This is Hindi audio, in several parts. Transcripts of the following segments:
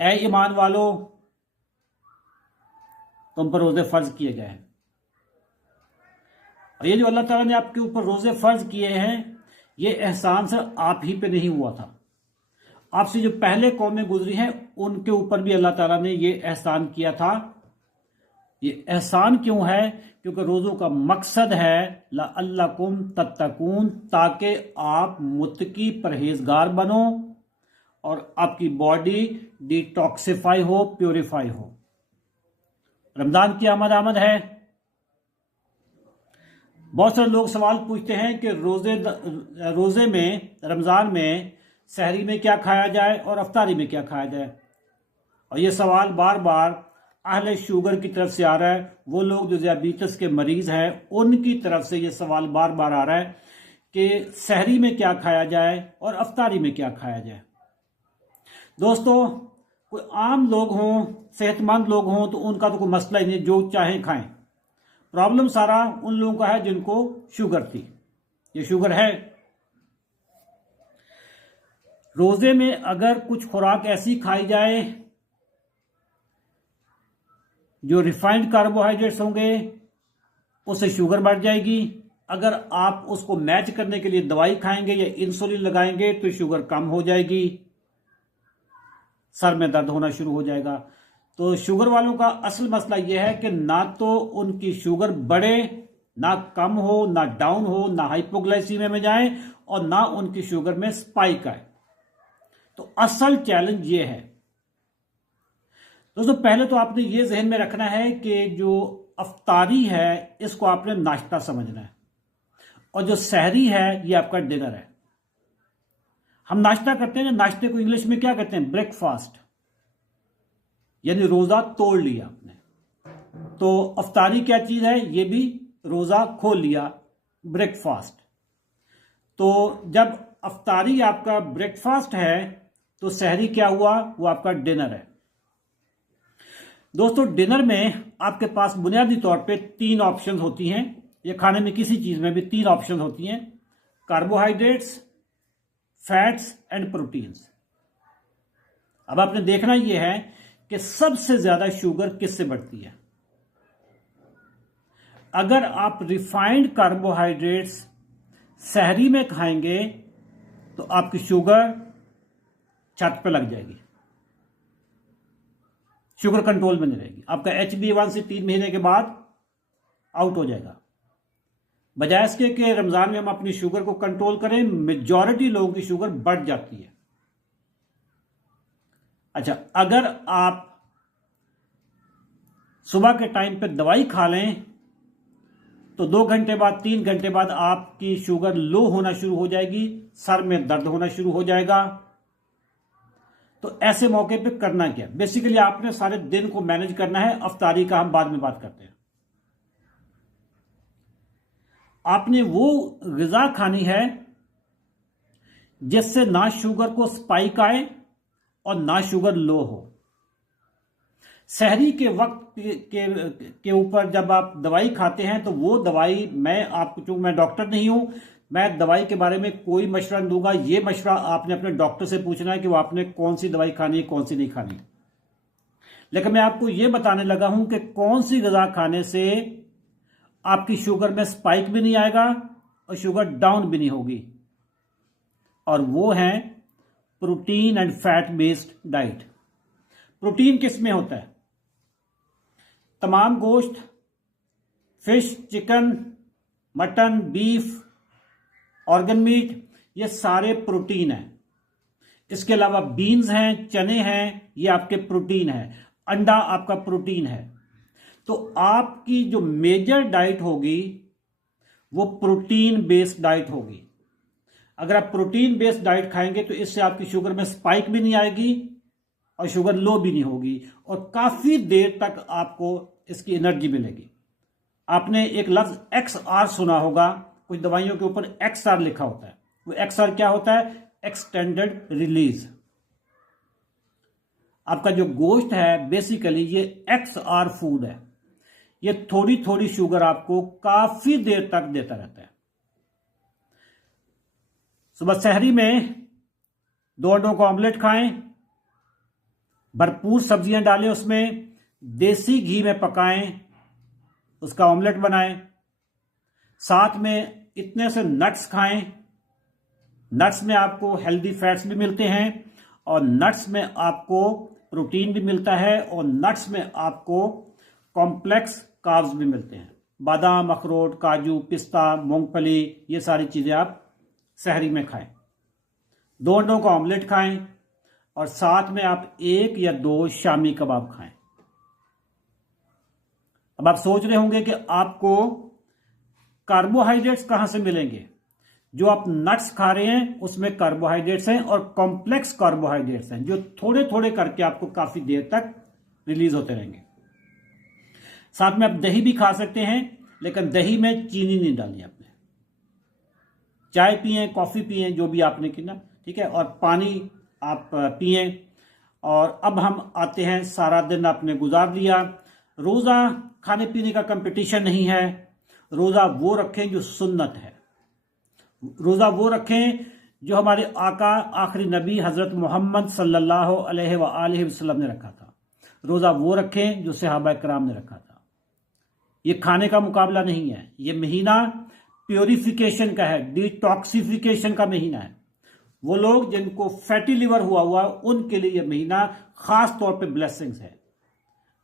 ऐ ईमान वालों, तुम पर रोजे फर्ज किए गए हैं। और ये जो अल्लाह ताला ने आपके ऊपर रोजे फर्ज किए हैं, ये एहसान सिर्फ आप ही पे नहीं हुआ था, आपसे जो पहले कौमें गुजरी हैं उनके ऊपर भी अल्लाह ताला ने ये एहसान किया था। ये एहसान क्यों है? क्योंकि रोजों का मकसद है लअल्लकुम तत्तकून, ताकि आप मुत्तकी परहेजगार बनो और आपकी बॉडी डिटॉक्सिफाई हो, प्योरीफाई हो। रमजान की आमद आमद है। बहुत सारे लोग सवाल पूछते हैं कि रोजे में, रमजान में सहरी में क्या खाया जाए और अफ्तारी में क्या खाया जाए। और ये सवाल बार बार अहले शुगर की तरफ से आ रहा है। वो लोग जो डायबिटीज के मरीज हैं उनकी तरफ से ये सवाल बार बार आ रहा है कि सहरी में क्या खाया जाए और अफ्तारी में क्या खाया जाए। दोस्तों, कोई आम लोग हों, सेहतमंद लोग हों तो उनका तो कोई मसला ही नहीं, जो चाहें खाएं। प्रॉब्लम सारा उन लोगों का है जिनको शुगर थी। ये शुगर है। रोजे में अगर कुछ खुराक ऐसी खाई जाए जो रिफाइंड कार्बोहाइड्रेट्स होंगे, उससे शुगर बढ़ जाएगी। अगर आप उसको मैच करने के लिए दवाई खाएंगे या इंसुलिन लगाएंगे तो शुगर कम हो जाएगी, सर में दर्द होना शुरू हो जाएगा। तो शुगर वालों का असल मसला यह है कि ना तो उनकी शुगर बढ़े, ना कम हो, ना डाउन हो, ना हाइपोग्लाइसीमिया में जाए और ना उनकी शुगर में स्पाइक आए। तो असल चैलेंज ये है। दोस्तों, पहले तो आपने ये जहन में रखना है कि जो अफ्तारी है इसको आपने नाश्ता समझना है और जो सहरी है ये आपका डिनर है। हम नाश्ता करते हैं, नाश्ते को इंग्लिश में क्या कहते हैं? ब्रेकफास्ट, यानी रोजा तोड़ लिया आपने। तो अफ्तारी क्या चीज है? ये भी रोजा खोल लिया, ब्रेकफास्ट। तो जब अफ्तारी आपका ब्रेकफास्ट है तो सहरी क्या हुआ? वो आपका डिनर है। दोस्तों, डिनर में आपके पास बुनियादी तौर पे 3 ऑप्शन होती हैं। ये खाने में किसी चीज में भी 3 ऑप्शन होती हैं: कार्बोहाइड्रेट्स, फैट्स एंड प्रोटीन्स। अब आपने देखना यह है कि सबसे ज्यादा शुगर किससे बढ़ती है। अगर आप रिफाइंड कार्बोहाइड्रेट्स सहरी में खाएंगे तो आपकी शुगर छत पे लग जाएगी, शुगर कंट्रोल में नहीं रहेगी। आपका HbA1c 3 महीने के बाद आउट हो जाएगा। बजाय इसके कि रमजान में हम अपनी शुगर को कंट्रोल करें, मेजॉरिटी लोगों की शुगर बढ़ जाती है। अच्छा, अगर आप सुबह के टाइम पे दवाई खा लें तो 2 घंटे बाद, 3 घंटे बाद आपकी शुगर लो होना शुरू हो जाएगी, सर में दर्द होना शुरू हो जाएगा। तो ऐसे मौके पे करना क्या? बेसिकली आपने सारे दिन को मैनेज करना है। अफ्तारी का हम बाद में बात करते हैं। आपने वो ग़िज़ा खानी है जिससे ना शुगर को स्पाइक आए और ना शुगर लो हो। सहरी के वक्त के ऊपर जब आप दवाई खाते हैं तो वो दवाई, मैं डॉक्टर नहीं हूं, मैं दवाई के बारे में कोई मशवरा नहीं दूंगा। ये मशवरा आपने अपने डॉक्टर से पूछना है कि वो आपने कौन सी दवाई खानी है, कौन सी नहीं खानी। लेकिन मैं आपको ये बताने लगा हूं कि कौन सी ग़िज़ा खाने से आपकी शुगर में स्पाइक भी नहीं आएगा और शुगर डाउन भी नहीं होगी, और वो है protein and fat based diet. Protein किस में होता है? तमाम गोश्त, fish, chicken, mutton, beef, organ meet, ये सारे प्रोटीन हैं। इसके अलावा बीन्स हैं, चने हैं, ये आपके प्रोटीन हैं। अंडा आपका प्रोटीन है। तो आपकी जो मेजर डाइट होगी वो प्रोटीन बेस्ड डाइट होगी। अगर आप प्रोटीन बेस्ड डाइट खाएंगे तो इससे आपकी शुगर में स्पाइक भी नहीं आएगी और शुगर लो भी नहीं होगी, और काफी देर तक आपको इसकी एनर्जी मिलेगी। आपने एक लफ्ज XR सुना होगा, कुछ दवाइयों के ऊपर XR लिखा होता है। वो XR क्या होता है? Extended release. आपका जो गोश्त है बेसिकली ये XR फूड है। ये थोड़ी थोड़ी शुगर आपको काफी देर तक देता रहता है। सुबह सहरी में 2 अंडों का ऑमलेट खाएं, भरपूर सब्जियां डालें उसमें, देसी घी में पकाएं, उसका ऑमलेट बनाएं, साथ में इतने से नट्स खाएं। नट्स में आपको हेल्दी फैट्स भी मिलते हैं और नट्स में आपको प्रोटीन भी मिलता है और नट्स में आपको कॉम्प्लेक्स कार्ब्स भी मिलते हैं। बादाम, अखरोट, काजू, पिस्ता, मूंगफली, ये सारी चीज़ें आप सहरी में खाएं। 2 अंडों का ऑमलेट खाएं और साथ में आप 1 या 2 शामी कबाब खाएं। अब आप सोच रहे होंगे कि आपको कार्बोहाइड्रेट्स कहां से मिलेंगे। जो आप नट्स खा रहे हैं उसमें कार्बोहाइड्रेट्स हैं और कॉम्प्लेक्स कार्बोहाइड्रेट्स हैं जो थोड़े थोड़े करके आपको काफी देर तक रिलीज होते रहेंगे। साथ में आप दही भी खा सकते हैं, लेकिन दही में चीनी नहीं डालनी आपने। चाय पिए, कॉफी पिए, जो भी आपने किया, ठीक है, और पानी आप पिए। और अब हम आते हैं, सारा दिन आपने गुजार लिया, रोजा खाने पीने का कंपटीशन नहीं है। रोजा वो रखें जो सुन्नत है। रोजा वो रखें जो हमारे आका आखिरी नबी हजरत मोहम्मद सल्लल्लाहु अलैहि वसल्लम ने रखा था। रोजा वो रखें जो सहाबा कराम ने रखा था। ये खाने का मुकाबला नहीं है। ये महीना प्योरिफिकेशन का है, डिटॉक्सिफिकेशन का महीना है। वो लोग जिनको फैटी लिवर हुआ उनके लिए यह महीना खास तौर पे ब्लेसिंग्स है।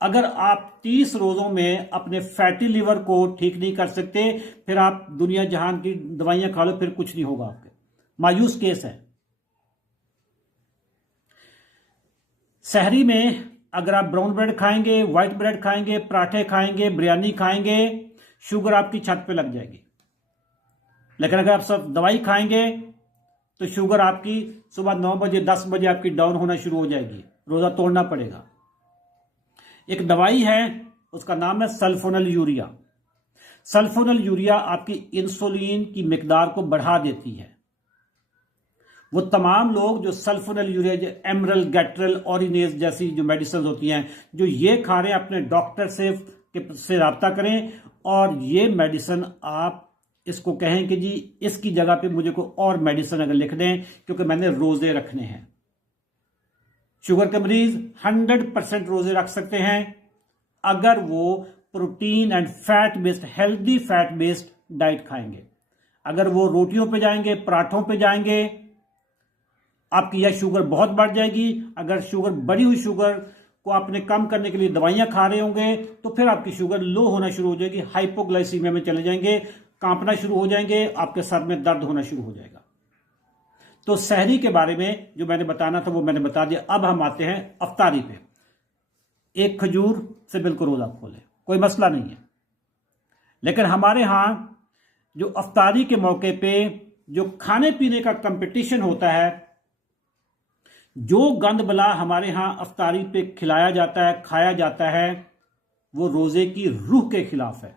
अगर आप 30 रोजों में अपने फैटी लिवर को ठीक नहीं कर सकते, फिर आप दुनिया जहान की दवाइयां खा लो, फिर कुछ नहीं होगा आपके। मायूस केस है। सहरी में अगर आप ब्राउन ब्रेड खाएंगे, व्हाइट ब्रेड खाएंगे, पराठे खाएंगे, बिरयानी खाएंगे, शुगर आपकी छत पे लग जाएगी। लेकिन अगर आप सब दवाई खाएंगे तो शुगर आपकी सुबह 9 बजे 10 बजे आपकी डाउन होना शुरू हो जाएगी। रोजा तोड़ना पड़ेगा। एक दवाई है, उसका नाम है सल्फोनल यूरिया। सल्फोनल यूरिया आपकी इंसुलिन की मिकदार को बढ़ा देती है। वो तमाम लोग जो सल्फोनल यूरिया, जो एमरल, गैट्रल, ऑरिनेज जैसी जो मेडिसिन होती हैं, जो ये खा रहे हैं, अपने डॉक्टर से रब्ता करें और ये मेडिसिन आप इसको कहें कि जी इसकी जगह पे मुझे कोई और मेडिसिन अगर लिख दें, क्योंकि मैंने रोजे रखने हैं। शुगर के मरीज 100% रोजे रख सकते हैं अगर वो protein and fat based, healthy fat based diet खाएंगे। अगर वो रोटियों पे जाएंगे, पराठों पे जाएंगे, आपकी यह शुगर बहुत बढ़ जाएगी। अगर शुगर, बढ़ी हुई शुगर को आपने कम करने के लिए दवाइयां खा रहे होंगे तो फिर आपकी शुगर लो होना शुरू हो जाएगी, हाइपोग्लाइसीमिया में चले जाएंगे, कांपना शुरू हो जाएंगे, आपके सर में दर्द होना शुरू हो जाएगा। तो सहरी के बारे में जो मैंने बताना था वो मैंने बता दिया। अब हम आते हैं अफ्तारी पे। एक खजूर से बिल्कुल रोजा खोले, कोई मसला नहीं है। लेकिन हमारे यहां जो अफ्तारी के मौके पे जो खाने पीने का कंपटीशन होता है, जो गंद बला हमारे यहां अफ्तारी पे खिलाया जाता है, खाया जाता है, वो रोजे की रूह के खिलाफ है।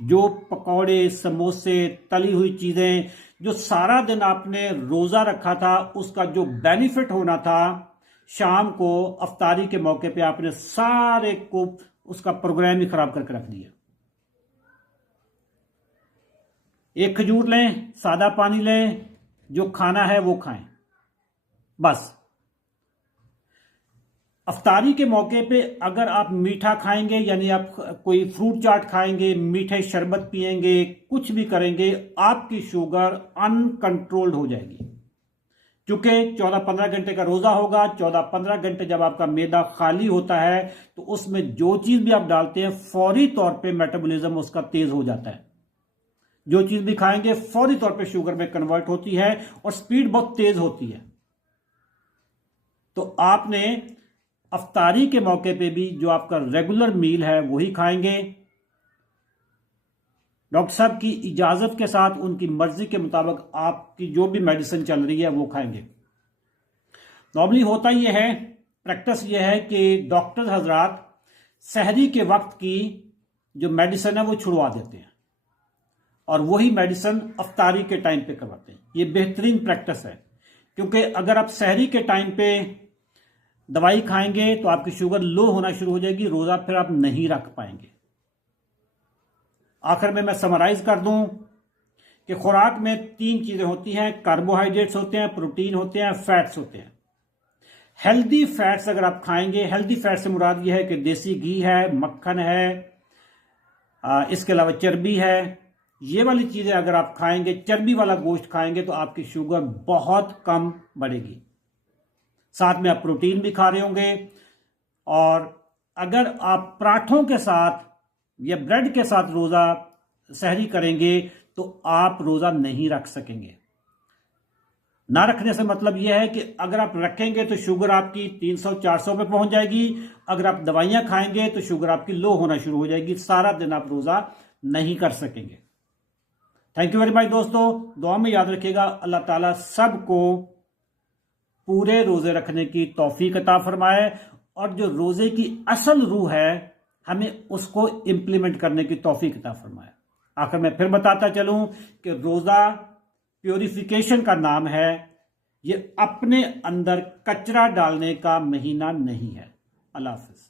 जो पकौड़े, समोसे, तली हुई चीजें, जो सारा दिन आपने रोजा रखा था, उसका जो बेनिफिट होना था, शाम को अफ्तारी के मौके पे आपने सारे को उसका प्रोग्राम ही खराब करके रख दिया। एक खजूर लें, सादा पानी लें, जो खाना है वो खाएं, बस। अफ्तारी के मौके पे अगर आप मीठा खाएंगे, यानी आप कोई फ्रूट चाट खाएंगे, मीठे शरबत पिएंगे, कुछ भी करेंगे, आपकी शुगर अनकंट्रोल्ड हो जाएगी। क्योंकि 14-15 घंटे का रोजा होगा। 14-15 घंटे जब आपका मैदा खाली होता है तो उसमें जो चीज भी आप डालते हैं फौरी तौर पे मेटाबॉलिज्म उसका तेज हो जाता है। जो चीज भी खाएंगे फौरी तौर पे शुगर में कन्वर्ट होती है और स्पीड बहुत तेज होती है। तो आपने अफ्तारी के मौके पे भी जो आपका रेगुलर मील है वही खाएंगे, डॉक्टर साहब की इजाजत के साथ, उनकी मर्जी के मुताबिक आपकी जो भी मेडिसिन चल रही है वो खाएंगे। नॉर्मली होता यह है, प्रैक्टिस यह है कि डॉक्टर हजरात सहरी के वक्त की जो मेडिसिन है वो छुड़वा देते हैं और वही मेडिसिन अफ्तारी के टाइम पे करवाते हैं। ये बेहतरीन प्रैक्टिस है, क्योंकि अगर आप सहरी के टाइम पे दवाई खाएंगे तो आपकी शुगर लो होना शुरू हो जाएगी, रोजा फिर आप नहीं रख पाएंगे। आखिर में मैं समराइज कर दूं कि खुराक में 3 चीजें होती हैं, कार्बोहाइड्रेट्स होते हैं, प्रोटीन होते हैं, फैट्स होते हैं। हेल्दी फैट्स अगर आप खाएंगे, हेल्दी फैट से मुराद यह है कि देसी घी है, मक्खन है, इसके अलावा चर्बी है, ये वाली चीजें अगर आप खाएंगे, चर्बी वाला गोश्त खाएंगे तो आपकी शुगर बहुत कम बढ़ेगी। साथ में आप प्रोटीन भी खा रहे होंगे। और अगर आप पराठों के साथ या ब्रेड के साथ रोजा सहरी करेंगे तो आप रोजा नहीं रख सकेंगे। ना रखने से मतलब यह है कि अगर आप रखेंगे तो शुगर आपकी 300-400 पे पहुंच जाएगी। अगर आप दवाइयां खाएंगे तो शुगर आपकी लो होना शुरू हो जाएगी। सारा दिन आप रोजा नहीं कर सकेंगे। थैंक यू वेरी मच दोस्तों। दुआ में याद रखिएगा, अल्लाह ताला सबको पूरे रोजे रखने की तौफीक अता फरमाए और जो रोजे की असल रूह है हमें उसको इंप्लीमेंट करने की तौफीक अता फरमाए। आखिर में फिर बताता चलूं कि रोजा प्योरिफिकेशन का नाम है, ये अपने अंदर कचरा डालने का महीना नहीं है। अल्लाह हाफिज।